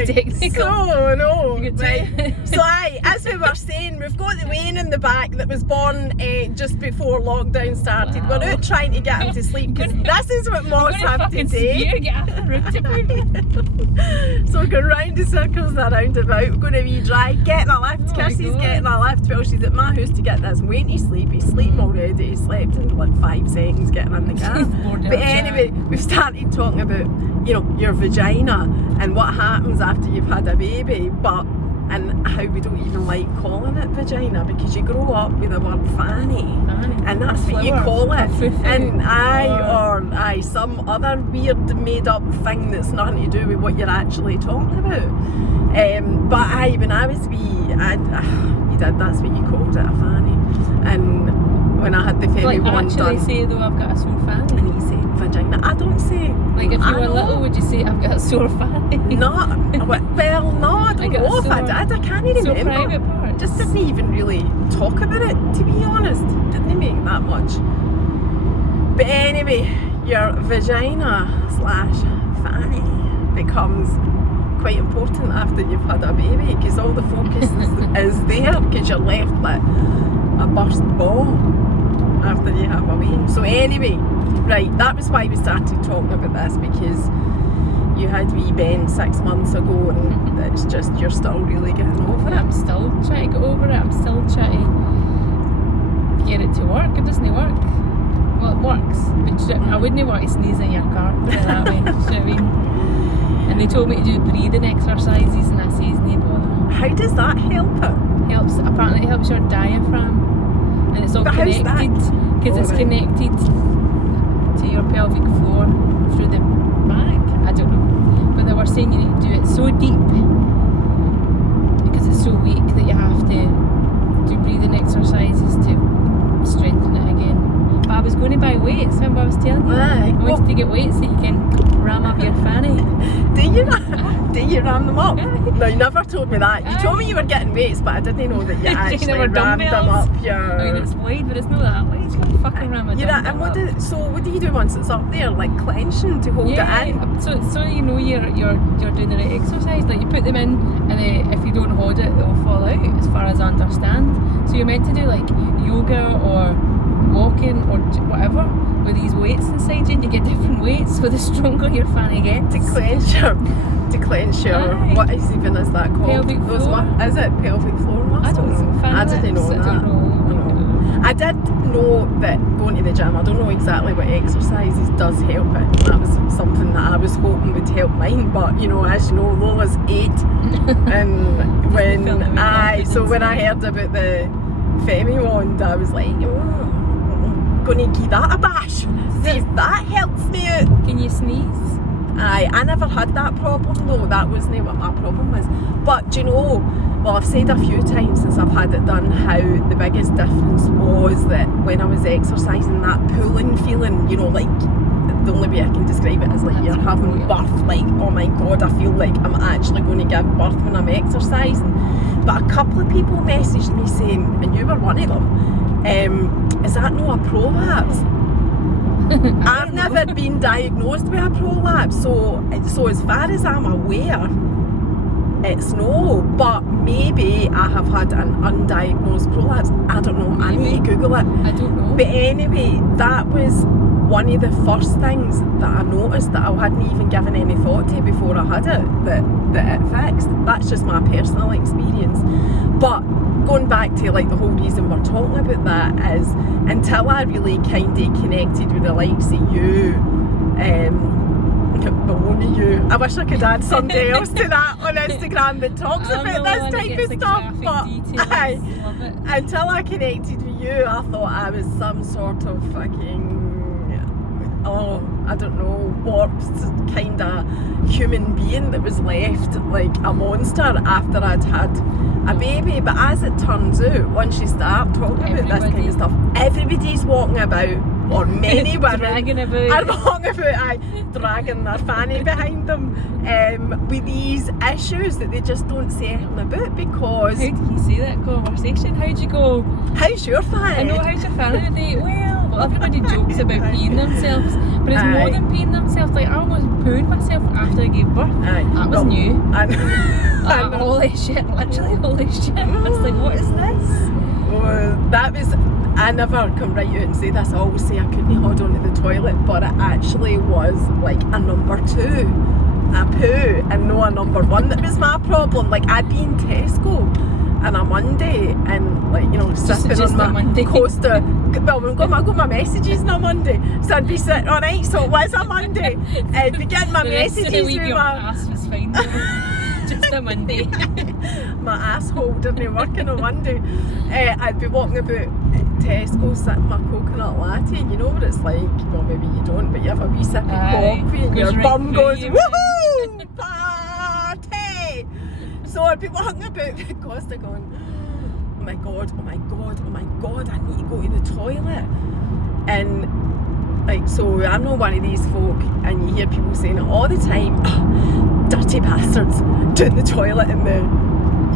Right. technical. So, no. You get Right. So, as we were saying, we've got the Wayne in the back that was born just before lockdown started. Wow. We're out trying to get him to sleep because this is what moths have to do. So we're going round the circles, around about. We're going to wee drive, getting a lift. Kirsty's getting a lift while she's at my house to get this Wayne to sleep. He's sleeping already. He slept in like 5 seconds getting in the car. But anyway, we've started talking about, you know, your vagina and what happens after you've had a baby, and how we don't even like calling it vagina because you grow up with the word fanny, and that's what you call it, and some other weird made up thing that's nothing to do with what you're actually talking about. But when I was wee, that's what you called it, a fanny. And when I had the Femiwand done, actually say though I've got a sore fanny. and you say vagina, I don't say. Like if you were little, would you say I've got a sore fanny? No, I don't know if I did. I can't even So remember. private parts. Just didn't even really talk about it, to be honest. Didn't make that much. But anyway, your vagina / fanny becomes quite important after you've had a baby because all the focus is there because you're left like a burst ball after you have a wean. So anyway, right, that was why we started talking about this, because you had wee Ben 6 months ago and it's just, you're still really getting over it. I'm still trying to get over it. I'm still trying to get it to work. It doesn't work. Well, it works, but I wouldn't want to sneeze in your car, put it that way. You know what I mean? And they told me to do breathing exercises and I says, no bother. How does that help it? Apparently it helps your diaphragm. And it's all But how's that? connected, because it's connected to your pelvic floor through the back. I don't know, but they were saying you need to do it so deep because it's so weak that you have to do breathing exercises to strengthen it again. But I was going to buy weights. Remember I was telling you? I wanted to get weights that you can ram up your fanny. Do you ram them up? No, you never told me that. You told me you were getting weights, but I didn't know that you actually rammed them up your... I mean, it's wide, but it's not that wide. You can't fucking ram a dumbbell and what up. do you do once it's up there? Like clenching to hold it in? So you know you're doing the right exercise. Like you put them in, and if you don't hold it, they'll fall out, as far as I understand. So you're meant to do like yoga or walking or whatever with these weights inside you, and you get different weights, so the stronger your fanny gets. To clench your what is that called? Pelvic floor. Is it pelvic floor muscles? I don't know. I didn't know that. I don't know. I did know that going to the gym, I don't know exactly what exercises does help it. That was something that I was hoping would help mine, but you know, as you know, Lola's 8 and when I heard about the Femiwand, I was like, gonna give that a bash. See if that helps me out. Can you sneeze? I never had that problem though. That wasn't what my problem was. But do you know, well, I've said a few times since I've had it done how the biggest difference was that when I was exercising, that pulling feeling, you know, like the only way I can describe it is like you're having birth, like, oh my god, I feel like I'm actually going to give birth when I'm exercising. But a couple of people messaged me saying, and you were one of them, is that not a prolapse? I've never been diagnosed with a prolapse, so as far as I'm aware, it's no, but maybe I have had an undiagnosed prolapse. I don't know, I need to Google it. I don't know. But anyway, that was one of the first things that I noticed that I hadn't even given any thought to before I had it, that it fixed. That's just my personal experience. But going back to like the whole reason we're talking about that is until I really kind of connected with the likes of you, the one of you, I wish I could add somebody else to that on Instagram that talks about this type of stuff, but until I connected with you, I thought I was some sort of fucking, I don't know, warped kind of human being that was left like a monster after I'd had a baby. But as it turns out, once you start talking about this kind of stuff, everybody's walking about, or many women are walking about, dragging their fanny behind them with these issues that they just don't say anything about because... How do you say that conversation? How do you go, how's your fanny? I know, how's your fanny today? Well, everybody jokes about peeing themselves, but it's more than peeing themselves. Like, I almost pooed myself after I gave birth. That was new. Holy shit, literally holy shit. I was like, what is this? That was, I never come right out and say this. I always say I couldn't hold on to the toilet, but it actually was like a number 2, a poo, and no a number 1 that was my problem. Like, I'd be in Tesco on a Monday and, like, you know, sipping on my Costa. Well, I got my messages on a Monday, so I'd be sitting, alright, so it was a Monday. I'd be getting my messages with my ass was fine. Just a Monday. My asshole didn't work on a Monday. I'd be walking about Tesco sipping my coconut latte, and you know what it's like, well maybe you don't, but you have a wee sip of coffee and your bum goes, woohoo, party! So I'd be walking about the Costa going, oh my god, oh my god, oh my god, I need to go to the toilet. And like, so I'm not one of these folk, and you hear people saying it all the time, dirty bastards doing the toilet in the,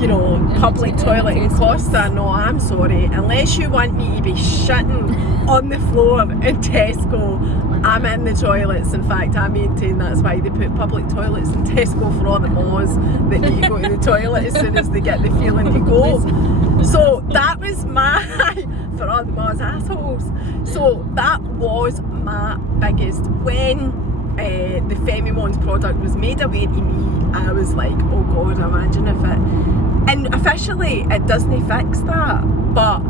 you know, public toilet in Costa. No, I'm sorry, unless you want me to be shitting on the floor in Tesco, I'm in the toilets. In fact, I maintain that's why they put public toilets in Tesco, for all the moms that need to go to the toilet as soon as they get the feeling to go. So that was my, for all the moms assholes, so that was my biggest, when the Femiwand product was made aware to me, I was like, oh god, imagine if it, and officially it doesn't fix that, but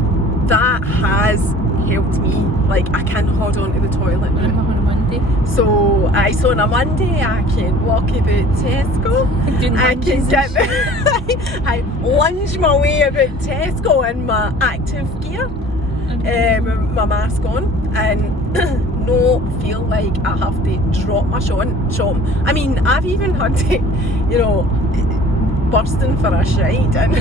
that has helped me. Like, I can hold on to the toilet now. On a Monday. So on a Monday I can walk about Tesco. I can get I lunge my way about Tesco in my active gear, with my mask on, and no feel like I have to drop my shot. I mean, I've even had to, you know, bursting for a shite, and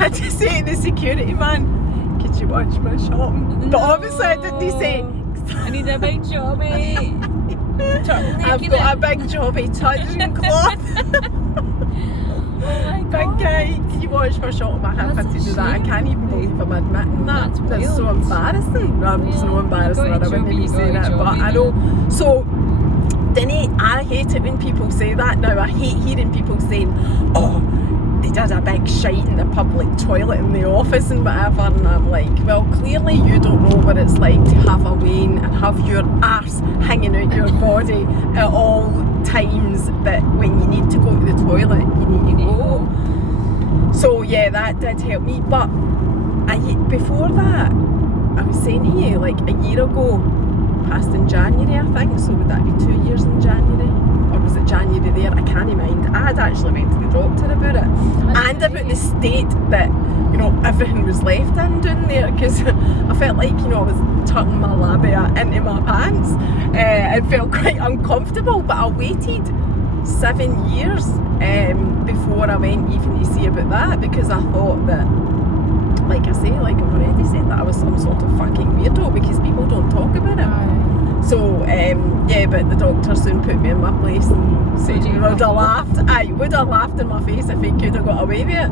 had to say to the security man, could you watch my shopping? But obviously I didn't say, I need a big jobby. I've got a big jobby touching cloth. Oh my Big guy, can you watch my shopping? I have had to do that. I can't even believe I'm admitting that. That's so embarrassing. I'm so embarrassing that I wouldn't be saying it, but I know. So, I hate it when people say that now. I hate hearing people saying, oh, they did a big shite in the public toilet in the office and whatever, and I'm like, well, clearly you don't know what it's like to have a wean and have your arse hanging out your body at all times, that when you need to go to the toilet, you need to go. So yeah, that did help me. But before that, I was saying to you, like a year ago, passed in January I think, so would that be 2 years in January? Or was it January there? I can't mind. I had actually went to the doctor about it, and about the state that, you know, everything was left in down there, because I felt like, you know, I was tucking my labia into my pants. It felt quite uncomfortable, but I waited 7 years before I went even to see about that, because I thought that, like I say, like I've already said, that I was some sort of fucking weirdo because people don't talk about it. So, yeah, but the doctor soon put me in my place and said he would have laughed. I would have laughed in my face if he could have got away with it.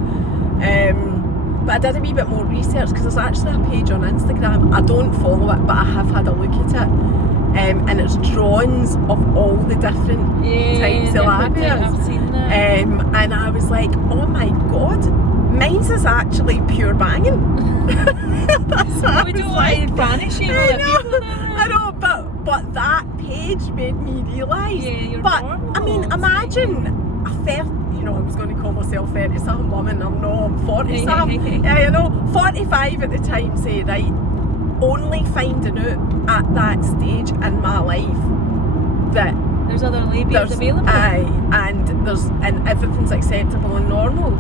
But I did a wee bit more research, because there's actually a page on Instagram. I don't follow it, but I have had a look at it. And it's drawings of all the different types of labias. I've seen that. And I was like, oh my god, mine's is actually pure banging. That's what We I was don't like. want to banish you. I know, but that page made me realise. Yeah, but I mean, imagine a 30, you know, I was going to call myself 30-something woman. I'm not, I'm 40-something. Yeah, you know, 45 at the time. Say, right, only finding out at that stage in my life that there's other labias available. And everything's acceptable and normal.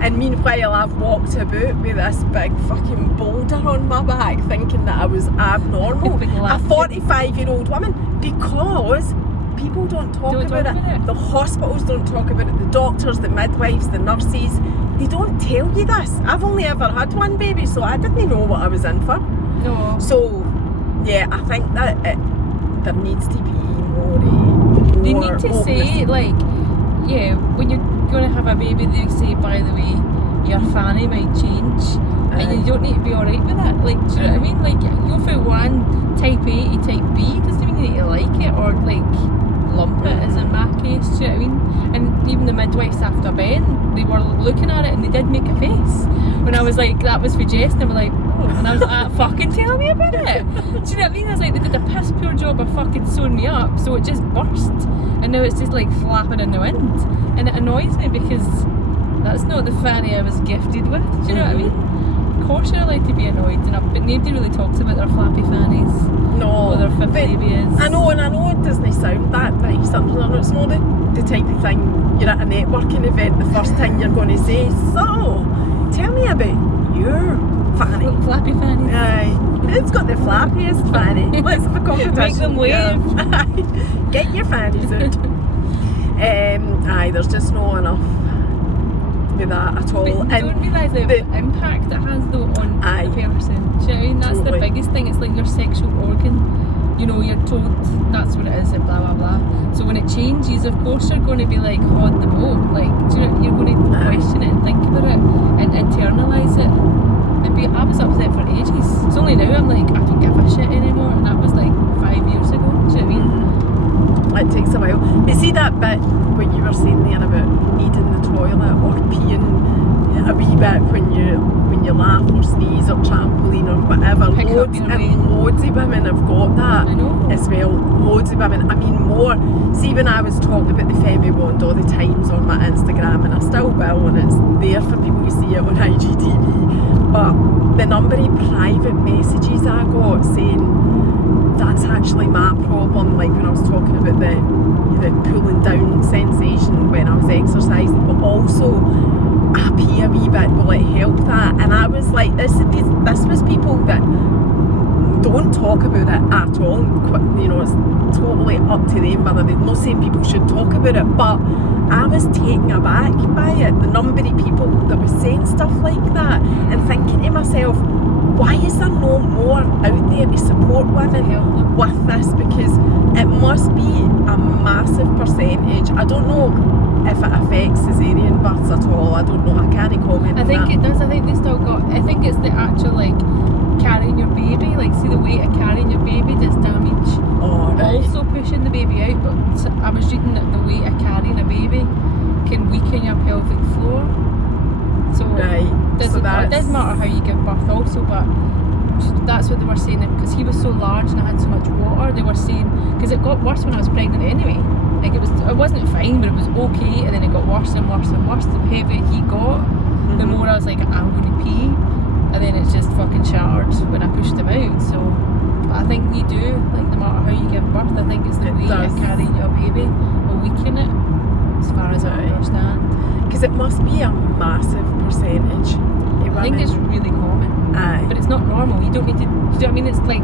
And meanwhile, I've walked about with this big fucking boulder on my back, thinking that I was abnormal. A 45-year-old woman, because people don't talk about it. The hospitals don't talk about it. The doctors, the midwives, the nurses, they don't tell you this. I've only ever had one baby, so I didn't know what I was in for. No. So, yeah, I think that there needs to be more. They need to say, like, yeah, when you're going to have a baby, they say, by the way, your fanny might change. And you don't need to be alright with that. Like, do you know what I mean? Like, you'll fit one type A to type B, doesn't mean you need to like it or like lump it, as in my case, do you know what I mean? And even the midwives after Ben, they were looking at it and they did make a face. When I was like, that was for Jess, and they were like, oh, and I was like, fucking tell me about it. Do you know what I mean? I was like, they did a piss poor job of fucking sewing me up, so it just burst. And now it's just like flapping in the wind. And it annoys me because that's not the fanny I was gifted with, do you know what I mean? Of course you're allowed to be annoyed, but nobody really talks about their flappy fannies. No, or their fifth baby is. I know it doesn't sound that nice. It's not the type of thing you're at a networking event, the first thing you're going to say, so, tell me about your fanny. Flappy fannies. Aye. Who's got the flappiest fanny? Let's have a competition. Make them wave. Yeah. Get your fannies out. Aye, there's just no enough with that at all. But you don't realise the impact it has though on the person. Do you know what I mean? That's totally the biggest thing. It's like your sexual organ. You know, you're told that's what it is and blah blah blah. So when it changes, of course you're going to be like hot the boat. Like, do you know, you're going to question it and think about it and internalise it. I was upset for ages. It's only now I'm like, I don't give a shit anymore, and that was like 5 years ago. Do you know what I mean? It takes a while. But see that bit when you were saying there about needing the toilet or peeing a wee bit when you laugh or sneeze or trampoline or whatever. Loads of women have got that as well. Loads of women. I mean more. See, when I was talking about the Femiwand all the times on my Instagram, and I still will, and it's there for people to see it on IGTV. But the number of private messages I got saying that's actually my problem, like when I was talking about the pulling down sensation when I was exercising, but also I pee a wee bit, will it help that? And I was like, this was people that don't talk about it at all. You know, it's totally up to them whether they're not saying people should talk about it, but I was taken aback by it, the number of people that were saying stuff like that, and thinking to myself, why is there no more out there to support women with this? Because it must be a massive percentage. I don't know if it affects caesarean births at all. I don't know. I can't comment on that. I think it does. I think they still got. I think it's the actual like carrying your baby. Like, see, the weight of carrying your baby does damage. Oh, right. Also pushing the baby out. But I was reading that the weight of carrying a baby can weaken your pelvic floor. So it does matter how you give birth also, but that's what they were saying, because he was so large and I had so much water. They were saying, because it got worse when I was pregnant anyway. Like, it wasn't fine, but it was okay, and then it got worse and worse and worse. The heavier he got, the more I was like, I'm going to pee, and then it's just fucking shattered when I pushed him out. So but I think you do, like, no matter how you give birth, I think it's the way of carrying your baby will weaken it, as far as I understand. Because it must be a massive percentage. I think it's really common. Aye. But it's not normal. You don't need to. Do you know what I mean? It's like,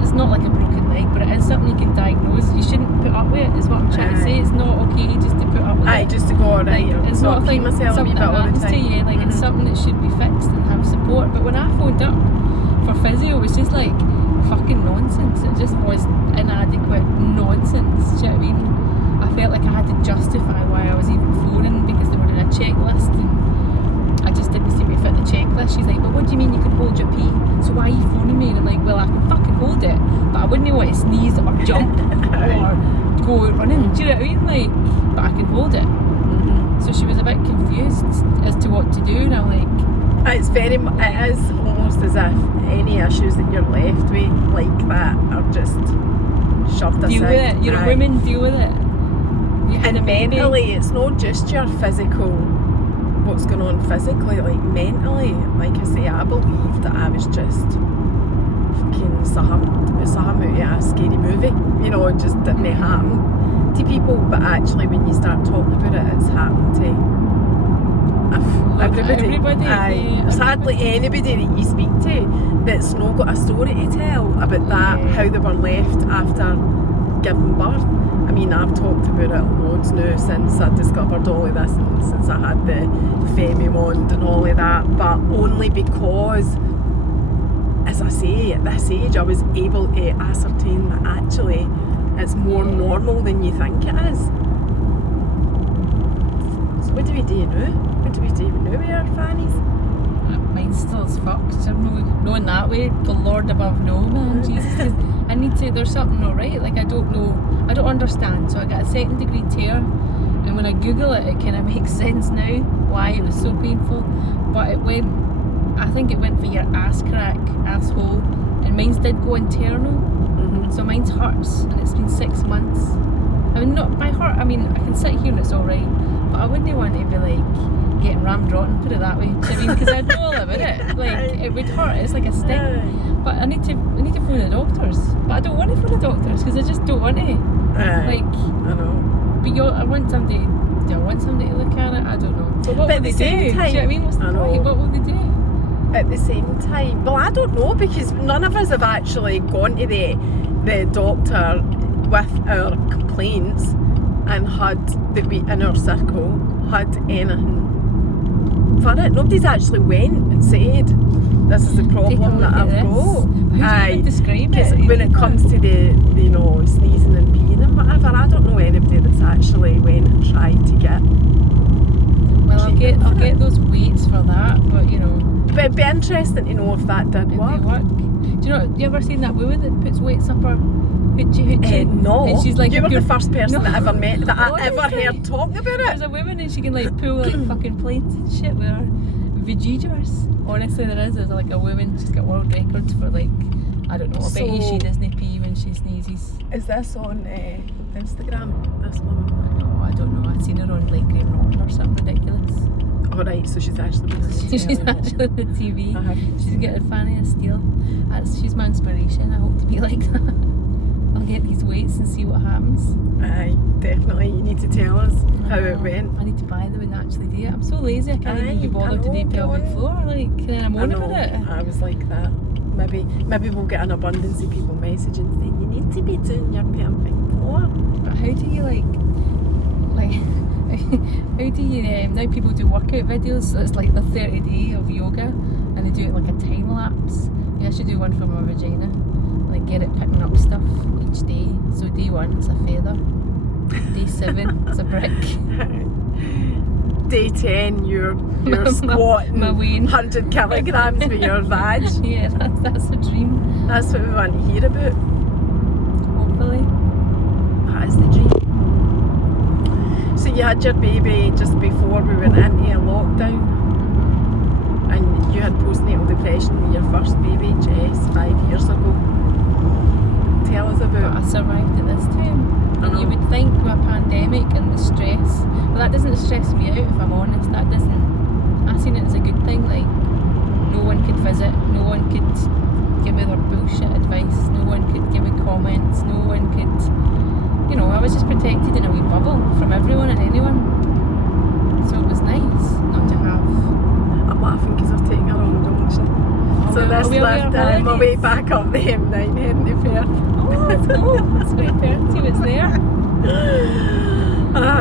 it's not like a broken leg, but it is something you can diagnose. You shouldn't put up with it, is what I'm trying to say. It's not okay just to put up with it. Just to go alright. Like, it's not like something that happens to you. Like, it's something that should be fixed and have support. But when I phoned up for physio, it was just like fucking nonsense. It just was inadequate nonsense. Do you know what I mean? I felt like I had to justify why I was even phoning, because they were in a checklist and I just didn't seem to fit the checklist. She's like, but what do you mean you can hold your pee? So why are you phoning me? And I'm like, well, I can fucking hold it, but I wouldn't want to sneeze or jump or go running. Do you know what I mean? Like, but I can hold it. So she was a bit confused as to what to do, and I'm like, it is almost as if any issues that you're left with like that are just shoved aside. Deal with it. You're a woman, deal with it. And mentally, it's not just your physical, what's going on physically, like mentally, like I say, I believe that I was just fucking something out of a scary movie, you know, it just didn't happen to people, but actually when you start talking about it, it's happened to everybody. There's hardly anybody that you speak to that's not got a story to tell about that, how they were left after giving birth. I mean, I've talked about it loads now since I discovered all of this and since I had the Femiwand and all of that, but only because, as I say, at this age I was able to ascertain that actually it's more normal than you think it is. So what do we do now? What do we do now with our fannies? My mine's still as fuck. So I'm going that way. The Lord above, no, man. Jesus. 'Cause I need to. There's something not right. Like, I don't know. I don't understand. So I got a 2nd degree tear, and when I Google it, it kind of makes sense now why it was so painful. But it went. I think it went for your ass crack, asshole, and mine's did go internal. Mm-hmm. So mine's hurts, and it's been 6 months. I mean, not by hurt. I mean, I can sit here and it's all right, but I wouldn't want to be like getting rammed rotten. Put it that way. Do you know what I mean? Because I know all about it. Like, it would hurt. It's like a sting. But I need to phone the doctors. But I don't want to phone the doctors because I just don't want to. Like, I know. But I want somebody. Do I want somebody to look at it? I don't know. But what will they do? Do you know what I mean? What's the point? What will they do? At the same time, well, I don't know, because none of us have actually gone to the doctor with our complaints and had that we in our circle had anything for it. Nobody's actually went and said this is the problem that I've got. How do you describe it? When it comes to the sneezing and peeing and whatever, I don't know anybody that's actually went and tried to get. Well, I'll get those weights for that, but you know. But it'd be interesting to know if that did work. Do you know? You ever seen that woman that puts weights up her hoochie? No. And she's like, you were the first person that I ever met that I Honestly. ever heard talking about it. There's a woman and she can like pull like fucking planes and shit with her veggies. Honestly, there's like a woman. She's got world records for like, I don't know. I bet you she doesn't pee when she sneezes. Is this on Instagram? This woman? I don't know. I've seen her on like Graham Norton or something ridiculous. Alright, so she's actually been on the She's actually on the TV. She's getting Fanny of Steel. She's my inspiration. I hope to be like that. I'll get these weights and see what happens. Aye, definitely. You need to tell us how it went. I need to buy them and actually do it. I'm so lazy. I can't even be bothered to do pelvic floor. Like, and then I'm on about it. I was like that. Maybe we'll get an abundance of people messaging saying you need to be doing your pelvic floor. But how do you like how do you now people do workout videos, so it's like the 30-day of yoga and they do it like a time lapse. Yeah, I should do one for my vagina, like get it picking up stuff each day. So day 1 it's a feather, day 7 it's a brick, day 10 you're squatting my weighing 100 kilograms with your vag. Yeah, that's a dream. That's what we want to hear about. Hopefully that is the dream. So you had your baby just before we went into a lockdown, and you had postnatal depression with your first baby, Jess, 5 years ago. Tell us about it. I survived at this time. And you would think with a pandemic and the stress, well, that doesn't stress me out, if I'm honest. That doesn't. I seen it as a good thing. Like, no one could visit, no one could give me their bullshit advice, no one could give me comments, no one could. You know, I was just protected in a wee bubble from everyone and anyone. So it was nice not to have. I'm laughing because I've taken a wrong junction. So this left my way back up the M9 heading to Perth. Oh, let's go. Let's go to Perth, see what's there.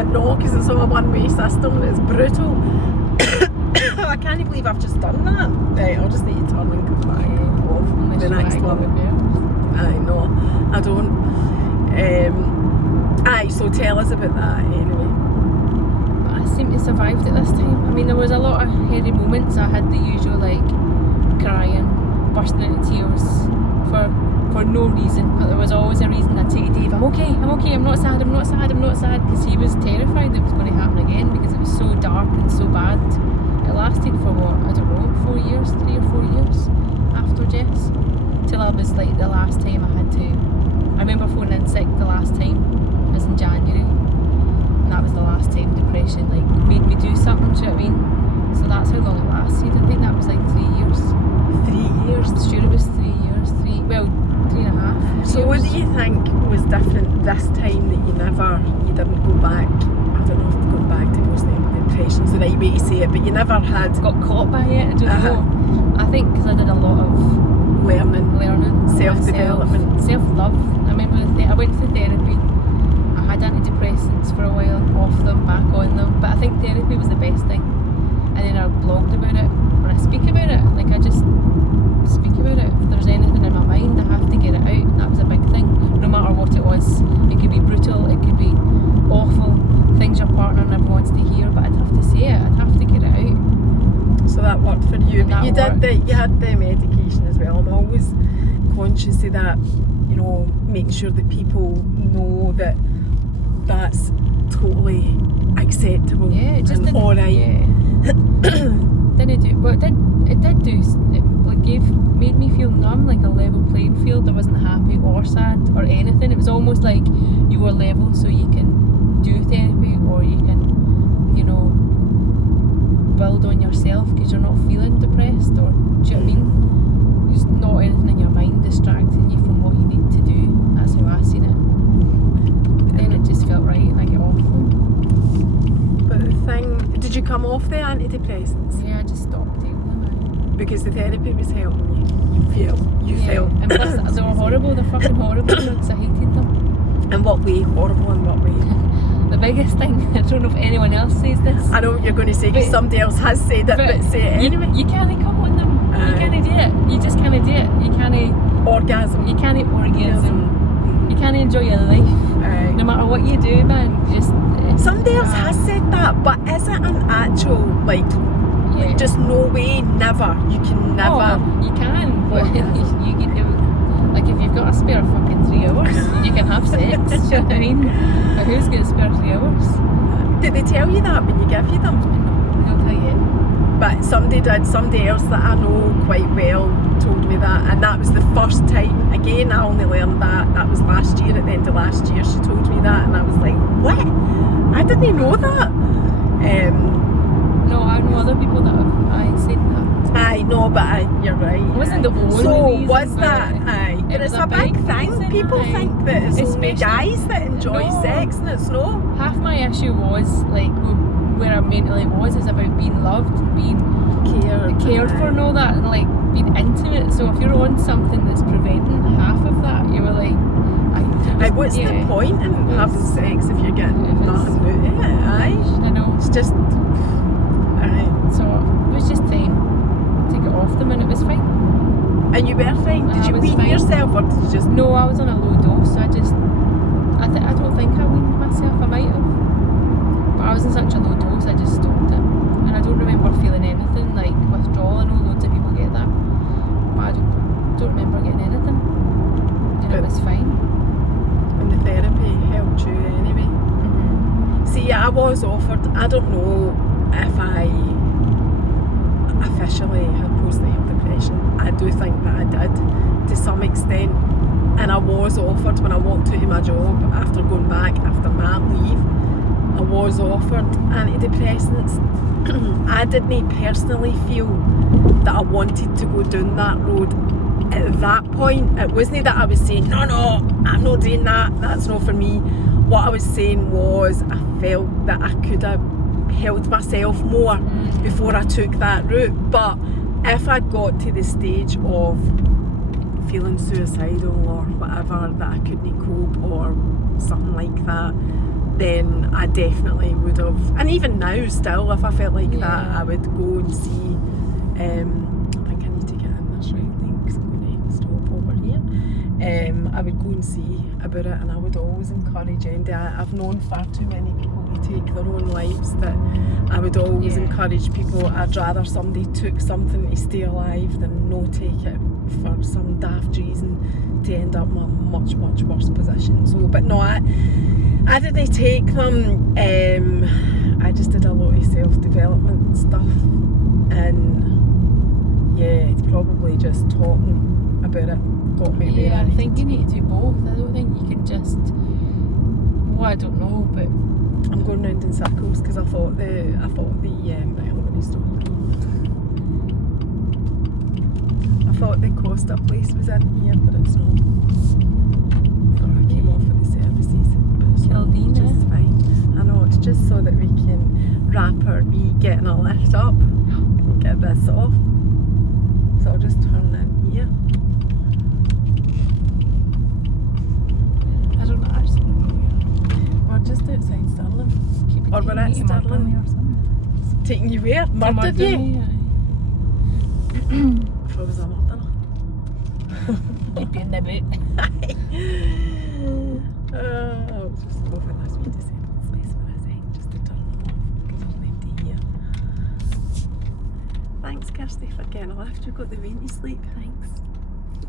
No, because it's all a one-way system and it's brutal. I can't believe I've just done that. Right, I'll just need to turn and come back off the next one. I know, I don't. Aye, so tell us about that anyway. I seem to have survived at this time. I mean, there was a lot of hairy moments. I had the usual like crying, bursting into tears for no reason. But there was always a reason. I'd say to Dave, I'm okay, I'm not sad, because he was terrified that it was going to happen again because it was so dark and so bad. It lasted for what, I don't know, 4 years, 3 or 4 years after Jess. Till I was like the last time I had to. I remember phoning in sick the last time. It was in January, and that was the last time depression like made me do something. Do you know what I mean? So that's how long it lasted. I think that was like 3 years. 3 years? I'm sure it was 3 years. 3.5. So what do you think was different this time that you didn't go back? I don't know if going back to postnatal depression's the right way to say it, but you never had got caught by it. I don't know. I think because I did a lot of learning, self-development, self-love. I remember I went to therapy. I had antidepressants for a while, off them, back on them, but I think therapy was the best thing. And then I blogged about it, and I speak about it, like I just speak about it. If there's anything in my mind, I have to get it out, and that was a big thing, no matter what it was. It could be brutal, it could be awful, things your partner never wants to hear, but I'd have to say it, I'd have to get it out. So that worked for you. And But that you had the medication as well. I'm always conscious of that, you know, making sure that people know that that's totally acceptable Yeah, it just and didn't. alright. Yeah. Didn't do well. It did do. It like made me feel numb, like a level playing field. I wasn't happy or sad or anything. It was almost like you were level, so you can do therapy or you can, you know, build on yourself because you're not feeling depressed. Or do you know what I mean? There's not anything in your mind distracting you from what you need to do. That's how I seen it. But then it just felt right, and I get off them. But the thing, did you come off the antidepressants? Yeah, I just stopped taking them. Because the therapy was helping you. You felt. And plus, they were horrible. They're fucking horrible drugs. I hated them. In what way? Horrible in what way? The biggest thing, I don't know if anyone else says this. I know what you're going to say because somebody else has said it, but say it anyway. You can't come on them. You can't do it. You just can't do it. You can't. Orgasm. You can't orgasm. You can't enjoy your life. No matter what you do, man. Somebody else has said that, but is it an actual, like just no way, never? You can never. Oh, you can, but you get like if you've got a spare fucking 3 hours, you can have sex. Do you know what I mean? But who's got a spare 3 hours? Did they tell you that when you give you them? No, they'll tell you. But somebody else that I know quite well told me that, and that was the first time. Again, I only learned that was last year, at the end of last year she told me that, and I was like, what? I didn't know that. No, I know other people that have said that. I know, but you're right. It wasn't the only so reason, was that? But it's a big thing. Reason, people think that it's only guys that enjoy sex, and it's no. Half my issue was like where I mentally was is about being loved and being cared for and all that, and like being intimate. So if you're on something that's preventing half of that, you were like, what's the point in having sex if you're getting nothing out of it? I know. It's just. So it was just time to get off them, and it was fine. And you were fine? Did you wean yourself, or did you just? No, I was on a low dose. So I don't think I weaned myself. I might have, but I was in such a low dose. I just stopped it, and I don't remember feeling anything like withdrawal. I know loads of people get that, but I don't remember getting anything. And it was fine. And the therapy helped you anyway. Mm-hmm. See, I was offered. I don't know if I officially had postnatal depression. I do think that I did to some extent, and I was offered when I walked out of my job after going back after mat leave. I was offered antidepressants. I didn't personally feel that I wanted to go down that road at that point. It wasn't that I was saying no, I'm not doing that, that's not for me. What I was saying was I felt that I could have held myself more before I took that route. But if I'd got to the stage of feeling suicidal or whatever, that I couldn't cope or something like that, then I definitely would have. And even now still, if I felt like that, I would go and see I think I need to get in this right thing because I'm going to stop over here. I would go and see about it, and I would always encourage anybody. I've known far too many people to take their own lives, that I would always encourage people. I'd rather somebody took something to stay alive than no take it for some daft reason to end up in a much worse position. So, but no, I didn't take them. I just did a lot of self-development stuff, and probably just talking about it got me there. I think you need to do both. I don't think you can just. Well, I don't know, but I'm going round in circles because I thought the right, I'm going to stop. I thought the Costa place was in here, but it's not. I came off of the services, but it's Kildine, just fine. I know, it's just so that we can wrap our wee getting a lift up, get this off. So I'll just turn in here. I don't know actually. We're just outside Stirling. Or we're at Stirling. Taking you where? Murdered you? If I was a murderer. You'd be in the boot. I'll just go for this wee disabled space for a second, just to turn it off, because there's an empty here. Thanks, Kirsty, for getting a lift. You've got the vein to sleep. Thanks.